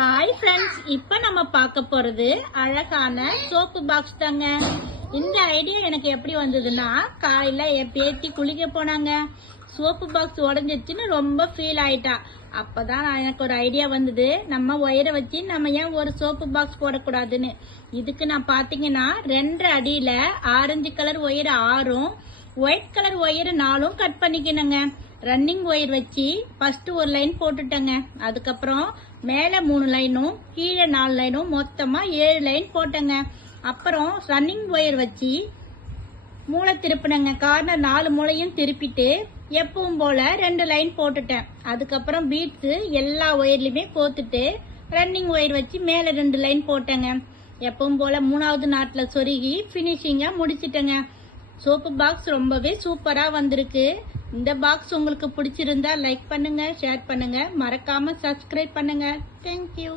Hi friends, இப்போ நம்ம பார்க்க போறது அழகான சோப்பு பாக்ஸ் தாங்க. இந்த ஐடியா எனக்கு எப்படி வந்ததுன்னா, காலையில என் பேத்தி குளிக்க போனாங்க. சோப்பு பாக்ஸ் உடஞ்சிச்சுன்னு ரொம்ப ஃபீல் ஆயிட்டா. அப்பதான் எனக்கு ஒரு ஐடியா வந்தது, நம்ம ஒயரை வச்சு நம்ம ஏன் ஒரு சோப்பு பாக்ஸ் போடக்கூடாதுன்னு. இதுக்கு நான் பாத்தீங்கன்னா 2 அடியில ஆரஞ்சு கலர் ஒயர் 6ம் ஒயிட் கலர் ஒயர் 4ம் கட் பண்ணிக்கணுங்க. ரன்னிங் ஒயர் வச்சு ஃபர்ஸ்ட் ஒரு லைன் போட்டுட்டேங்க. அதுக்கப்புறம் மேல 3 லைனும் கீழே 4 லைனும் மொத்தமா 7 லைன் போட்டேங்க. அப்புறம் ரன்னிங் ஒயர் வச்சு மூளை திருப்பினங்க. கார்னர் 4 மூளையும் திருப்பிட்டு எப்பவும் போல 2 லைன் போட்டுட்டேன். அதுக்கப்புறம் பீட்ஸ் எல்லா ஒயர்லயுமே கோத்துட்டு ரன்னிங் ஒயர் வச்சு மேல 2 லைன் போட்டேங்க. எப்பவும் போல 3வது நாட்ல சொருகி பினிஷிங்கா முடிச்சிட்டேங்க. சோப்பு பாக்ஸ் ரொம்பவே சூப்பரா வந்திருக்கு. இந்த பாக்ஸ் உங்களுக்கு பிடிச்சிருந்தா லைக் பண்ணுங்க, ஷேர் பண்ணுங்க, மறக்காம சப்ஸ்கிரைப் பண்ணுங்க. தேங்க்யூ.